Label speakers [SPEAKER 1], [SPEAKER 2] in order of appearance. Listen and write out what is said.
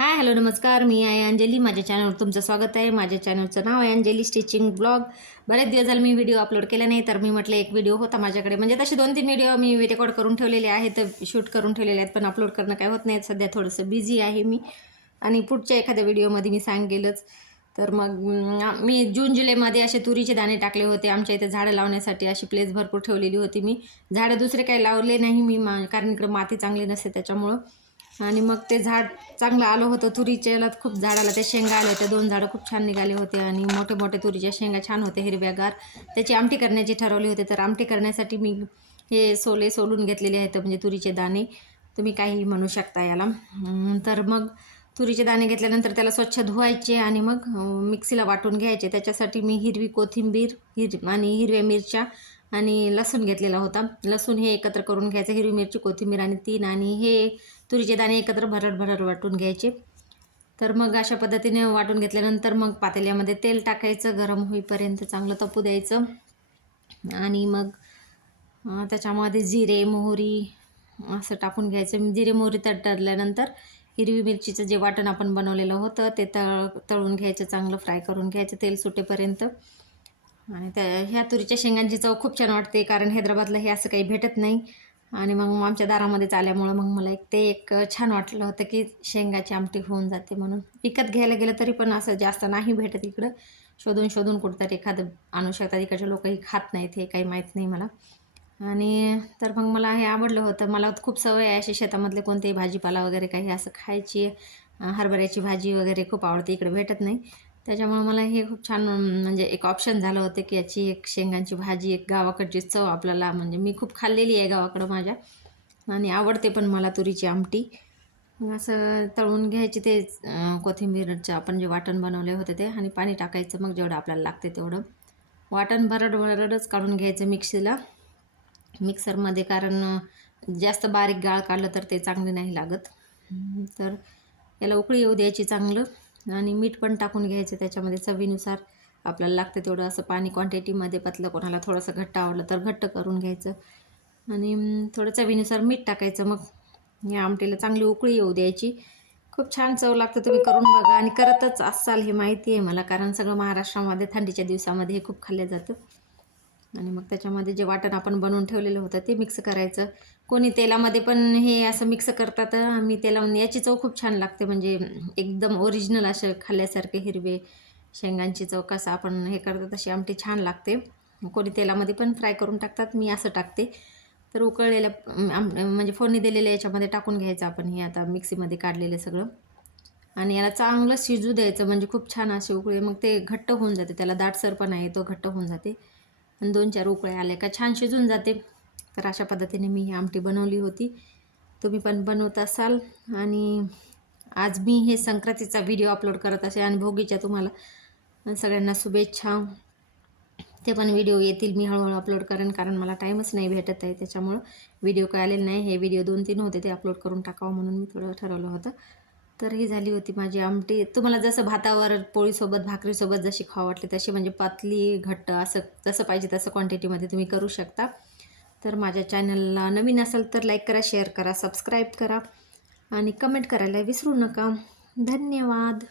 [SPEAKER 1] Hi hello नमस्कार. मी आहे अंजली. माझ्या चॅनलवर तुमचं स्वागत आहे. माझ्या चॅनलचं नाव आहे अंजली स्टिचिंग ब्लॉग बरेच दिवस झाले मी व्हिडिओ अपलोड केला नाही तर मी म्हटलं एक व्हिडिओ होता माझ्याकडे. म्हणजे तसे दोन तीन व्हिडिओ मी रेकॉर्ड करून ठेवलेले आहेत शूट करून ठेवलेले आहेत पण अपलोड करणं काय होत नाही सध्या थोडंसं बिझी आहे मी. आणि पुढच्या एखाद्या व्हिडिओमध्ये मी सांगेलच. तर मग मी जून जुलैमध्ये असे तुरीचे दाणे टाकले होते. आमच्या इथे झाडं लावण्यासाठी अशी प्लेस भरपूर ठेवलेली होती मी. झाडं दुसरे काही लावले नाही मी मा कारण इकडं माती चांगली नसते त्याच्यामुळं. आणि मग ते झाड चांगलं आलं होतं. तुरीच्या याला खूप झाडाला त्या शेंगा आल्या. होत्या दोन झाडं खूप छान निघाले होते आणि मोठे मोठे तुरीच्या शेंगा छान होते हिरव्यागार. त्याची आमटी करण्याची ठरवली होते. तर आमटी करण्यासाठी मी हे सोले सोलून घेतलेले आहेत म्हणजे तुरीचे दाणे. तुम्ही काही म्हणू शकता याला. तर मग तुरीचे दाणे घेतल्यानंतर त्याला स्वच्छ धुवायचे आणि मग मिक्सीला वाटून घ्यायचे. त्याच्यासाठी मी हिरवी कोथिंबीर हिर आणि हिरव्या मिरच्या आणि लसूण घेतलेला होता. लसूण हे एकत्र करून घ्यायचं. हिरवी मिरची कोथिंबीर आणि तीन आणि हे तुरीचे दाणे एकत्र भरड भरड वाटून घ्यायचे. तर मग अशा पद्धतीने वाटून घेतल्यानंतर मग पातेल्यामध्ये तेल टाकायचं. गरम होईपर्यंत चांगलं तपू द्यायचं. आणि मग त्याच्यामध्ये जिरे मोहरी असं टाकून घ्यायचं. जिरे मोहरी तडतडल्यानंतर हिरवी मिरचीचं जे वाटण आपण बनवलेलं होतं ते तळ तळून घ्यायचं. चांगलं फ्राय करून घ्यायचं. तेल सुटेपर्यंत. आणि त्या ह्या तुरीच्या शेंगांची चव खूप छान वाटते कारण हैदराबादला हे असं काही भेटत नाही. आणि मग आमच्या दारामध्येच आल्यामुळं मग मला एक ते एक छान वाटलं होतं की शेंगाची आमटी होऊन जाते म्हणून. विकत घ्यायला गेलं तरी पण असं जास्त नाही भेटत इकडं. शोधून शोधून कुठंतरी एखादं आणू शकतात. इकडचे लोकही खात नाहीत हे काही माहीत नाही मला. आणि तर मग मला हे आवडलं होतं. मला खूप सवय आहे अशी शेतामधले कोणतेही भाजीपाला वगैरे काही असं खायची. हरभऱ्याची भाजी वगैरे खूप आवडते इकडे भेटत नाही. त्याच्यामुळे मला हे खूप छान म्हणजे एक ऑप्शन झालं होतं की याची एक शेंगांची भाजी एक गावाकडची चव आपल्याला म्हणजे मी खूप खाल्लेली आहे गावाकडं माझ्या. आणि आवडते पण मला तुरीची आमटी. असं तळून घ्यायची ते कोथिंबीरचं आपण जे वाटण बनवले होते ते आणि पाणी टाकायचं मग जेवढं आपल्याला लागते तेवढं. वाटण भरड भरडच काढून घ्यायचं मिक्सीला. मिक्सरमध्ये कारण जास्त बारीक गाळ काढलं तर ते चांगले नाही लागत. तर याला उकळी येऊ द्यायची चांगलं. आणि मीठ पण टाकून घ्यायचं त्याच्यामध्ये चवीनुसार आपल्याला लागतं तेवढं असं पाणी क्वांटिटीमध्ये पतलं कोणाला थोडंसं घट्ट आवडलं तर घट्ट करून घ्यायचं. आणि थोडं चवीनुसार मीठ टाकायचं मग. या आमटीला चांगली उकळी येऊ द्यायची. खूप छान चव लागतं तुम्ही करून बघा. आणि करतच असाल हे माहिती आहे मला कारण सगळं महाराष्ट्रामध्ये थंडीच्या दिवसामध्ये हे खूप खाल्लं जातं. आणि मग त्याच्यामध्ये जे वाटण आपण बनवून ठेवलेलं होतं ते मिक्स करायचं. कोणी तेलामध्ये पण हे असं मिक्स करतात आम्ही तेला म्हणजे याची चव खूप छान लागते. म्हणजे एकदम ओरिजिनल असं खाल्ल्यासारखे हिरवे शेंगांची चव कसं आपण हे करतो तशी आमटी छान लागते. कोणी तेलामध्ये पण फ्राय करून टाकतात मी असं टाकते. तर उकळलेल्या आम म्हणजे फोडणी दिलेल्या याच्यामध्ये टाकून घ्यायचं आपण हे आता मिक्सीमध्ये काढलेलं सगळं. आणि याला चांगलं शिजू द्यायचं म्हणजे खूप छान असे उकळे मग ते घट्ट होऊन जाते. त्याला दाटसरपणा येतो घट्ट होऊन जाते. आणि दोन चार उकळ्या आले का छान शिजून जाते. तर अशा पद्धतीने मी ही आमटी बनवली होती. तुम्ही पण बनवत असाल. आणि आज मी हे संक्रांतीचा व्हिडिओ अपलोड करत असे आणि भोगीच्या तुम्हाला सगळ्यांना शुभेच्छा. ते पण व्हिडिओ येतील. मी हळूहळू अपलोड करेन कारण मला टाईमच नाही भेटत आहे. त्याच्यामुळं व्हिडिओ काय आलेले नाही. हे व्हिडिओ दोन तीन होते ते अपलोड करून टाकावं म्हणून मी थोडं ठरवलं होतं. तर ही झाली होती माझी आमटी. तुम्हाला जसं भातावर पोळीसोबत भाकरीसोबत जशी खावं वाटली तशी म्हणजे पातली घट्ट असं जसं पाहिजे तसं क्वांटिटीमध्ये तुम्ही करू शकता. तर माझ्या चॅनलला नवीन असेल तर लाईक करा शेअर करा सबस्क्राईब करा आणि कमेंट करायला विसरू नका. धन्यवाद.